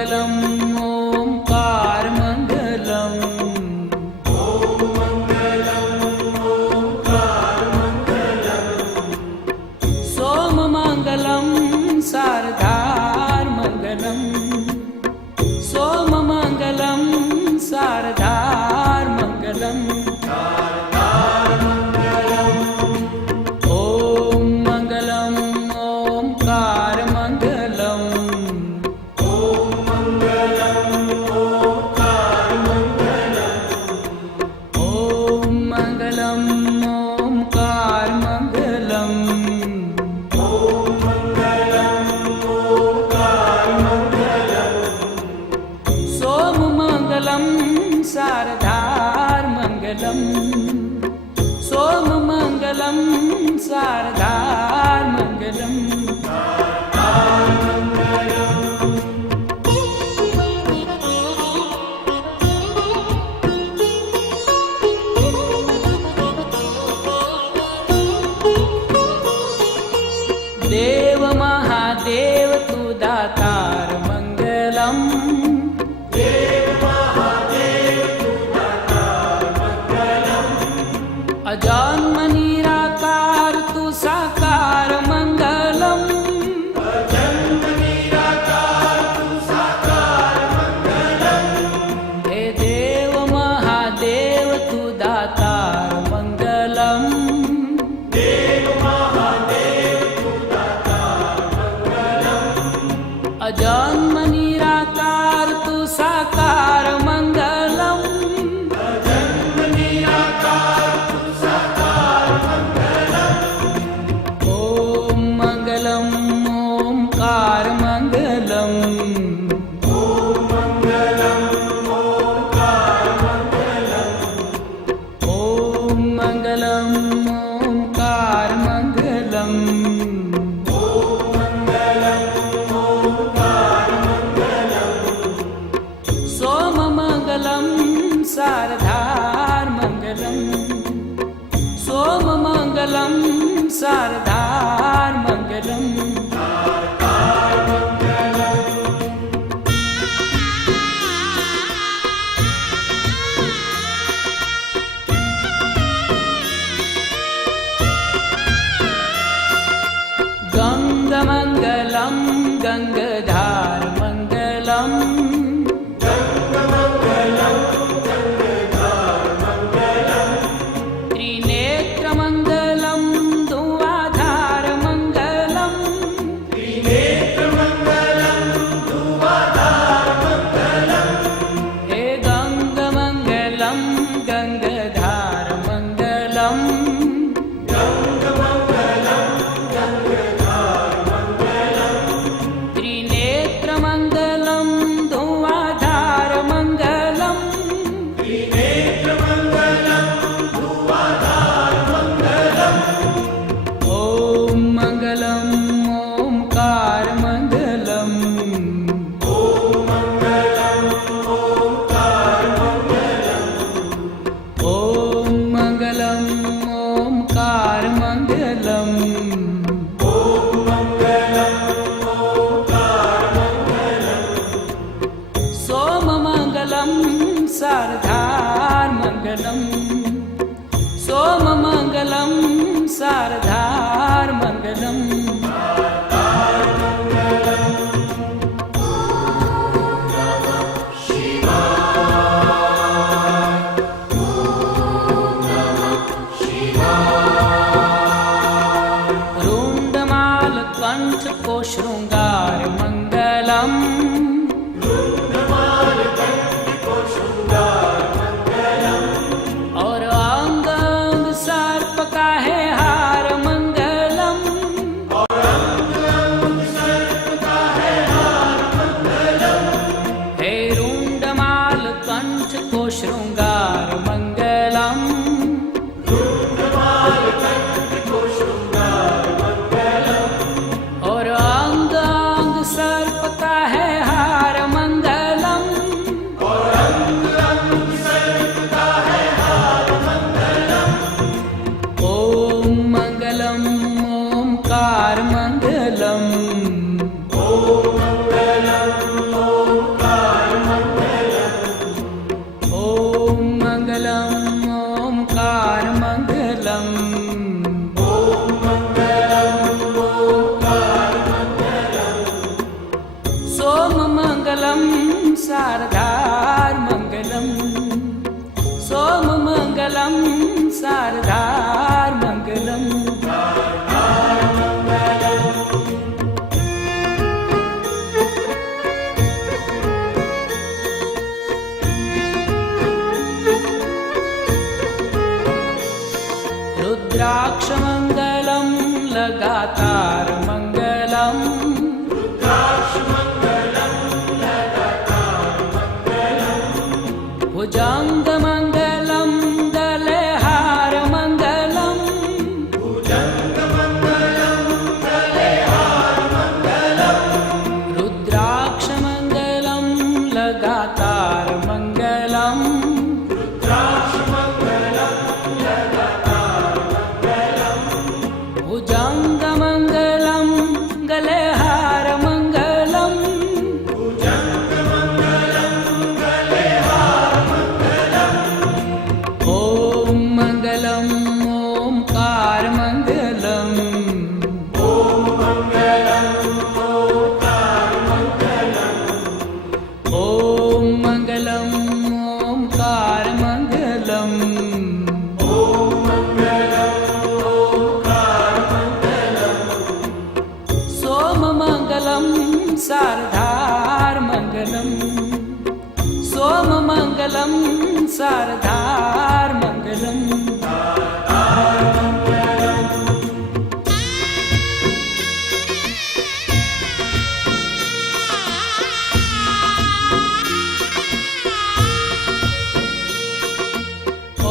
मंगलम ओंकार मंगलम। ओम मंगलम ओंकार मंगलम। सोम मंगलम शारदार मंगलम। सोम मंगलम शारदार मंगलम। ओम मंगलम ओंकार मंगलम। ओम मंगलम ओंकार मंगलम। ओम मंगलम ओंकार मंगलम। ओम मंगलम ओंकार मंगलम। सोम मंगलम शारदार मंगलम। सोम मंगलम शारदार मंगलम। देव महादेव तू दातार मंगलम। देव महादेव तू दातार मंगलम। अजन्म निराकार तू साकार मंगलम। अजन्म निराकार तू साकार मंगलम। हे देव महादेव तू दातार मंगलम। देव महादेव तू दातार मंगलम। अजन्म निराकार तू साकार मंगलम। अजन्म निराकार तू साकार मंगलम। ओम मंगलम ओंकार मंगलम। ओम मंगलम ओंकार मंगलम। ओम मंगलम ओंकार मंगलम। ओम मंगलम ओंकार मंगलम। सोम मंगलम शारदार मंगलम। सोम मंगलम शारदार मंगलम। गंग मंगलम गंगधार मंगलम। त्रिनेत्र मंगलम धुआधार मंगलम। त्रिनेत्र मंगलम धुआधार मंगलम। हे गंग मंगलम गंगधार मंगलम। गंग मंगलम गंगधार मंगलम। त्रिनेत्र मंगलम धुआधार मंगलम। त्रिनेत्र मंगलम धुआधार मंगलम। ओम मंगलम ओंकार मंगलम। ओम मंगलम ओंकार मंगलम। ओम मंगलम ओंकार मंगलम। ओम मंगलम ओंकार मंगलम। सोम मंगलम शारदार मंगलम। सोम मंगलम शारदार मंगलम। रुंडमाल कंठ को श्रृंगार मंगलम। और अंग अंग सर्प का है हार मंगलम। हे रुंडमाल कंठ को श्रृंगार मंगलम। और अंग अंग सर्प का है सोममङ्गलं शारदार्मङ्गलम् सोममङ्गलं शारदार्मङ्गलम् रुद्राक्षमङ्गलं लगातार मङ्गलम् भुजङ्गमङ्गलं दलेहारमङ्गलम् रुद्राक्षमङ्गलं लगातार मङ्गलम् भुजङ्गमङ्गलं गलेहारमङ्गलम् ॐ मङ्गलम् ओङ्कारमङ्गलम् ॐ मङ्गलम् ओङ्कारमङ्गलम् सोममङ्गलं शारदार्मङ्गलम् सोममङ्गलं शारदार्मङ्गलम्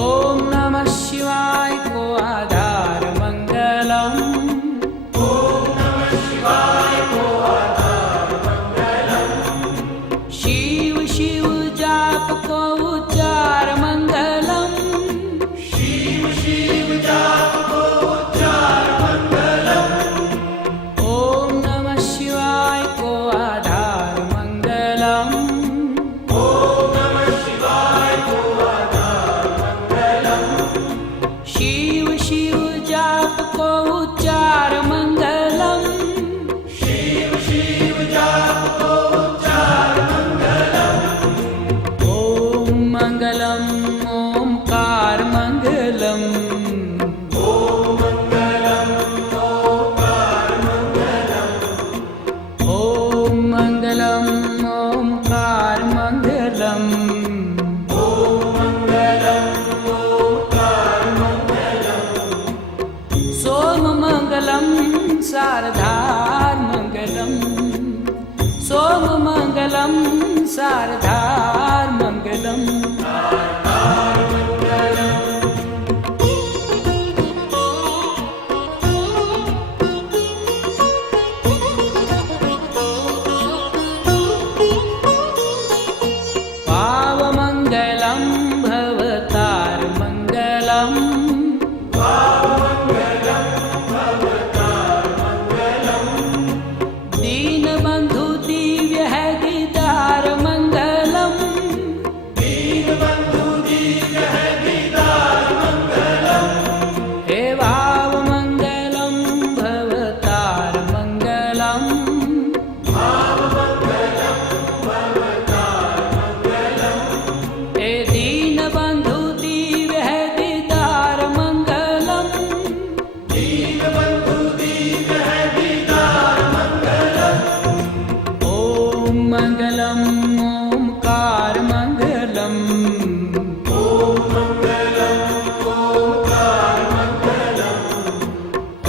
ॐ नमः शिवाय को आधारमङ्गलम् शिव शिव जाप को उच्चार मंगलम ओम नमः शिवाय को आधार मंगलम शिव शिव जाप को उच्चार मंगलम ॐ मङ्गलम् ओङ्कारमङ्गलम् ॐ मङ्गलम् ओङ्कारमङ्गलम् सोममङ्गलं शारदार्मङ्गलम् सोममङ्गलं शारदार्मङ्गलम् पावमङ्गलं भवतार्मङ्गलम् दीनबन्धु दिव्य है दीदार मङ्गलम् हे भावमङ्गलं भवतार्मङ्गलम् हे दीनबन्धु दिव्य है दीदार मङ्गलम् ॐ मङ्गलम् ओङ्कारमङ्गलम्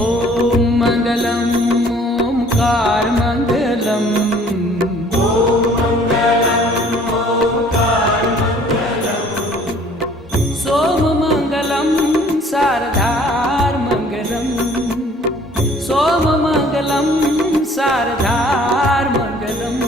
ॐ मङ्गलम् ओङ्कारमङ्गलम् सोममङ्गलं शारदार्मङ्गलम् सोममङ्गलं शारदार्मङ्गलम्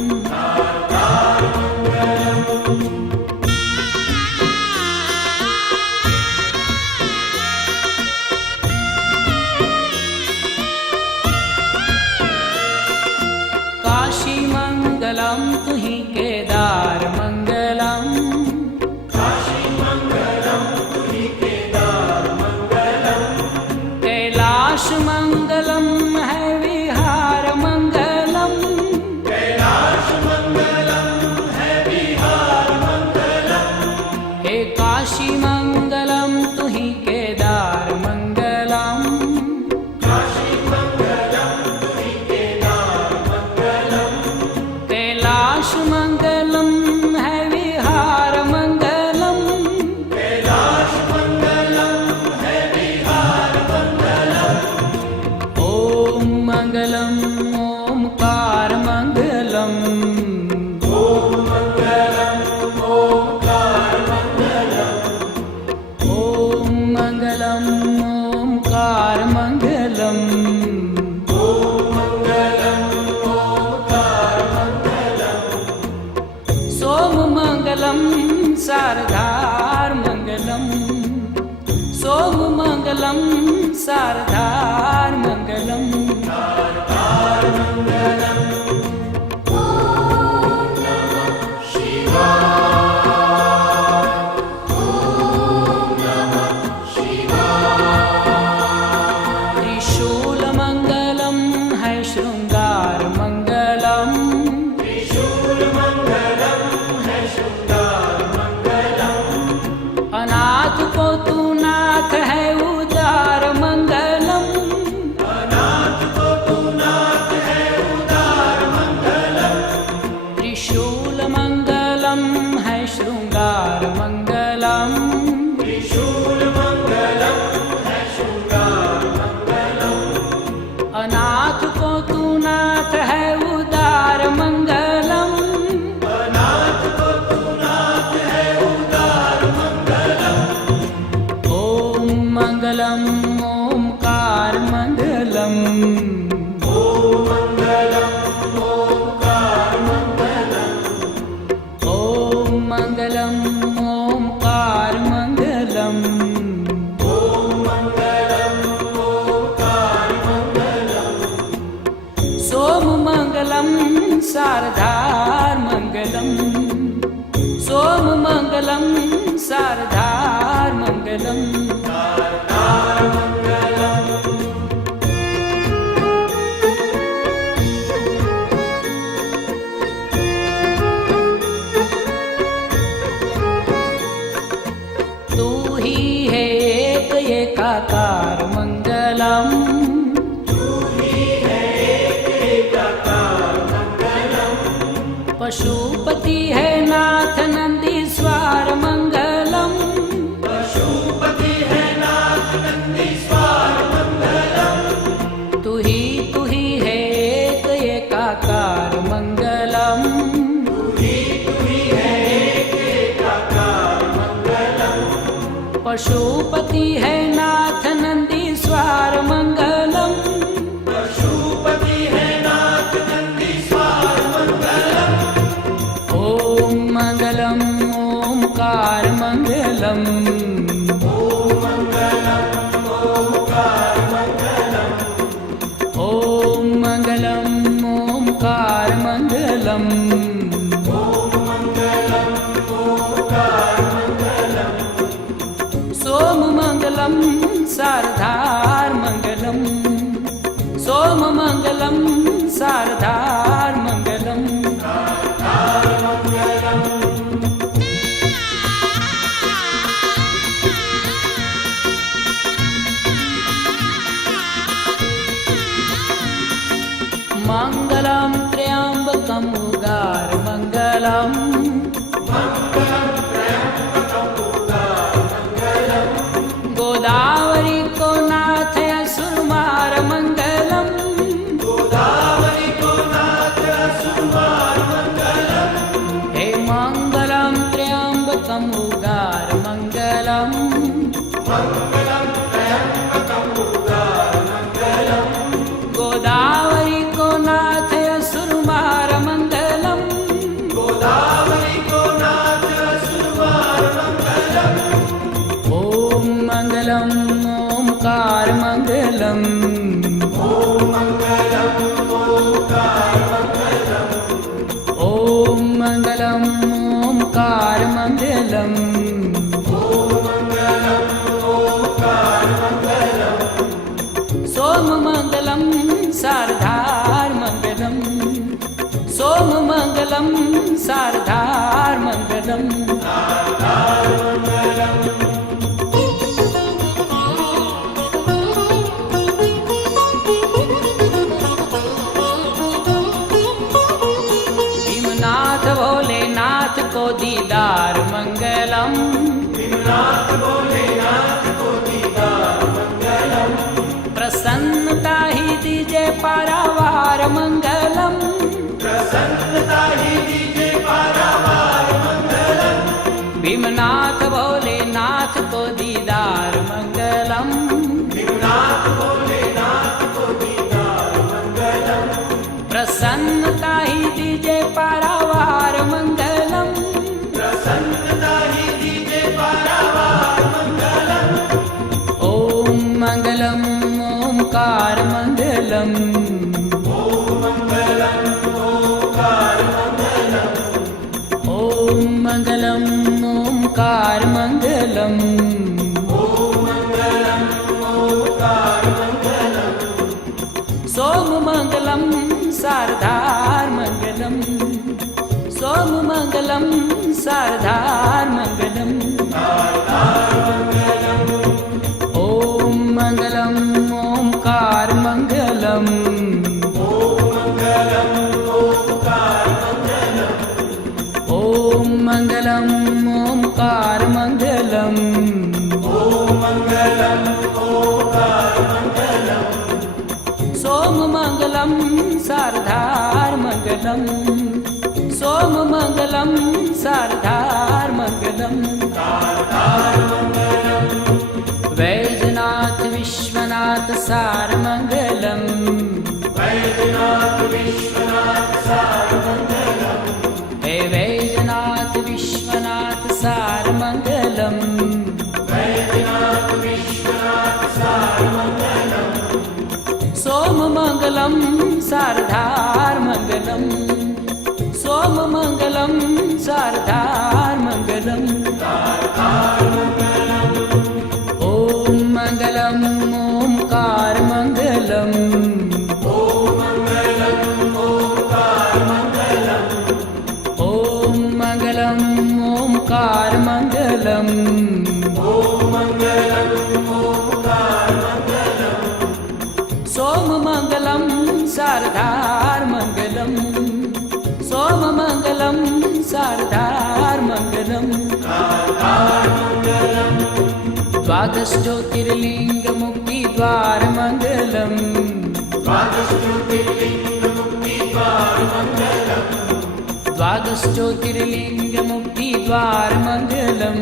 कैलाश मंगलम है विहार मंगलम, कैलाश मंगलम है विहार मंगलम। ओम मंगलम ओमकार मंगलम, ओम मंगलम ओंकार मंगलम। ओम मंगलम ओमकार मंगलम। ओम मंगलम ओंकार मंगलम। सोम मंगलम शारदार मंगलम, सोम मंगलम शारदार मंगलम। शारदार मंगलम। ओम नमः शिवाय। ओम नमः शिवाय। त्रिशूल मंगलम है श्रृंगार मंगलम, त्रिशूल मंगलम है शृंगार मंगलम। अनाथ को तू नाथ है उदार मंगलम, अनाथ को तू नाथ है उदार मंगलम। त्रिशूल मंगलम है श्रृंगार मंगलम, त्रिशूल मंगलम है शृंगार मंगलम। अनाथ को तू नाथ है उदार मंगलम, अनाथ को तू नाथ है उदार मंगलम। ओम मंगलम ओमकार मंगलम, ओम मंगलम ओंकार मंगलम। ओम मंगलम ओमकार मंगलम। ओम मंगलम ओंकार मंगलम। सोम मंगलम शारदार मंगलम, सोम मंगलम शारदार मंगलम। शारदार मंगलम। तू ही है एक एकाकार मंगलम, तू ही है एक एकाकार मंगलम। पशुपति है नाथ नंदीश्वर मंगलम, पशुपति है नाथ नंदीश्वर मंगलम। तू ही है एक एकाकार मंगलम, तू ही है एक एकाकार मंगलम। पशुपति है नाथ नंदीश्वर मंगलम। पशुपति है नाथ नंदीश्वर मंगलम। ओम मंगलम ओमकार मंगलम, ओम मंगलम ओंकार मंगलम। ओम मंगलम ओमकार मंगलम। ओम मंगलम ओंकार मंगलम। सोम मंगलम शारदार मंगलम, सोम मंगलम शारदार मंगलम। शारदार मंगलम। मंगलम त्र्यंबकम उगार मंगलम, मंगलम त्र्यंबकम उदार मंगलम। गोदावरी को नाथ असुरमार मंगलम, गोदावरी को नाथ असुरमार मंगलम। हे मंगलम त्र्यंबकम उगार मंगलम, मंगलम त्र्यंबकम उदार मंगलम। गोदावरी को नाथ असुरमार मंगलम, गोदावरी को नाथ असुरमार मंगलम। ओम मंगलम ओमकार मंगलम, ओम मंगलम ओंकार मंगलम। ओम मंगलम ओमकार मंगलम। ओम मंगलम ओंकार मंगलम। सोम मंगलम शारदार मंगलम, सोम मंगलम शारदार मंगलम। शारदार मंगलम। भीमनाथ को दीदार मंगलम, भीमनाथ भोलेनाथ को दीदार मंगलम, प्रसन्नता ही दीजे पारावार मंगलम, प्रसन्नता ही दीजे पारावार मंगलम, भीमनाथ भोलेनाथ को दीदार मंगलम, भीमनाथ भोलेनाथ को दीदार मंगलम, प्रसन्नता ही दीजे पारावार मंगलम, प्रसन्नता ही दीजे पारावार मंगलम, ओम मंगलम ओंकार मंगलम, ओम मंगलम ओंकार मंगलम, ओम मंगलम ओंकार मंगलम, ओम मंगलम ओंकार मंगलम, सोम मंगलम शारदार मंगलम, सोम मंगलम शारदार मंगलम, ओम मंगलम ओंकार मंगलम, ओम मंगलम ओंकार मंगलम, ओम मंगलम ओंकार मंगलम, ओम मंगलम ओंकार मंगलम, सोम मंगलम शारदार मंगलम, सोम मंगलम शारदार मंगलम, वैजनाथ विश्वनाथ सार मंगलम, वैद्यनाथ विश्वनाथ सार मंगलम, हे वैजनाथ विश्वनाथ सार मंगलम, वैद्यनाथ विश्वनाथ सार मंगलम, सोम मंगलम शारदार मंगलम, सोम मंगलम शारदार मंगलम, ओम मंगलम ओंकार मंगलम, ओम मंगलम ओंकार मंगलम, ओम मंगलम ओंकार मंगलम, ओम मंगलम ओंकार मंगलम, सोम मंगलम शारदार मंगलम, सोम मंगलम शारदार मंगलम, द्वादश ज्योतिर्लिंग मुक्ति द्वार मंगलम, द्वादश ज्योतिर्लिंग मुक्ति द्वार मंगलम, द्वादश ज्योतिर्लिंग मुक्ति द्वार मंगलम,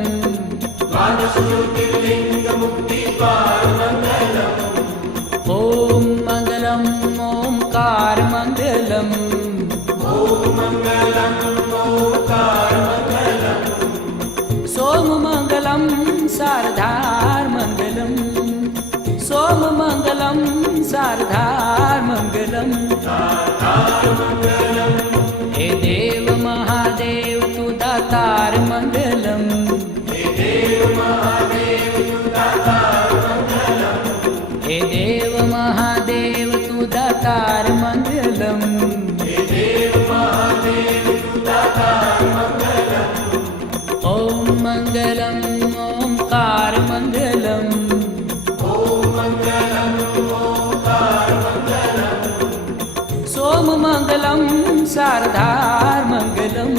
द्वादश ज्योतिर्लिंग मुक्ति द्वार मंगलम, ओम मंगलम ओंकार मंगलम, ओम मंगलम ओंकार मंगलम, सोम मंगलम शारदार मंगलम, सोम मंगलम शारदार मंगलम, हे देव महादेव तू दातार मंगलम, हे देव महादेव तू दातार मंगलम, हे देव महादेव तू दातार मंगलम, हे देव महादेव तू दातार मंगलम, ओम मंगलम ओंकार मंगलम, ओम मंगलम ओंकार मंगलम, सोम मंगलम शारदार मंगलम,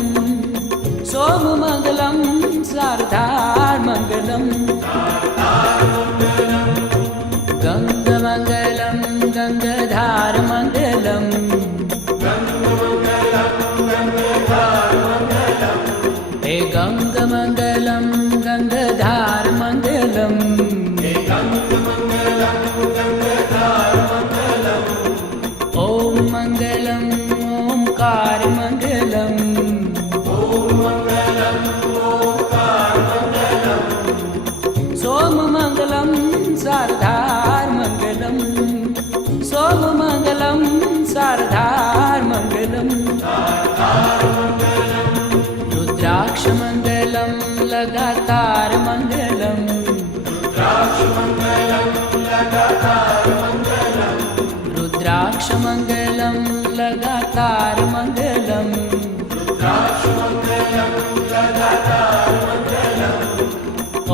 सोम मंगलम शारदार मंगलम, गंग मंगलम गंगाधार मंगलम, हे गंग मंगलम गंगाधार मंगलम, ओम मंगलम ओंकार मंगलम, ओम मंगलम ओंकार मंगलम, सोम मंगलम शारदार मंगलम, सोम मंगलम शारदार मंगलम, रुद्राक्ष मंगलम लगातार मंगलम, रुद्राक्ष मंगलम लगातार मंगलम, रुद्राक्ष मंगलम लगातार मंगलम, रुद्राक्ष मंगलम लगातार मंगलम,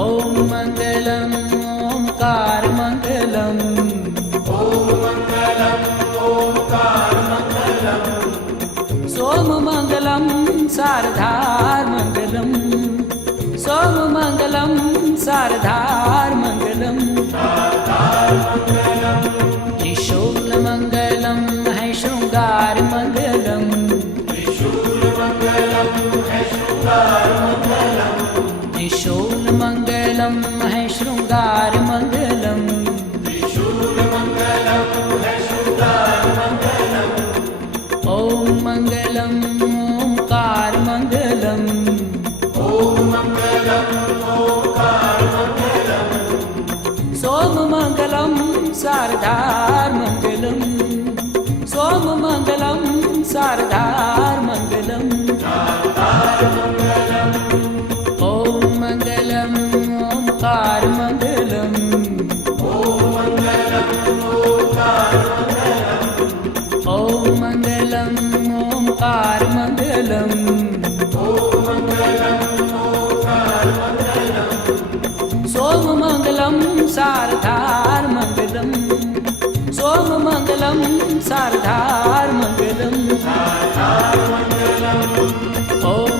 ओम मंगलम ओंकार मंगलम, ओम मंगलम ओंकार मंगलम, सोम मंगलम शारदार मंगलम, मङ्गलम् सोममङ्गलं शारदार्मङ्गलम् त्रिशूलमङ्गलं है शृङ्गारमङ्गलम् त्रिशूलमङ्गलं है शृङ्गारमङ्गलम् ॐ मङ्गलम् ओङ्कारमङ्गलम् सोममङ्गलं शारदार्मङ्गलम् सोममङ्गलं शारदार्मङ्गलम् ॐ मङ्गलम् ओङ्कारमङ्गलम् ॐ मङ्गलम् ओङ्कारमङ्गलम् सोममङ्गलं शारदार्मङ्गलम् सोममङ्गलं शारदार्मङ्गलम् ॐ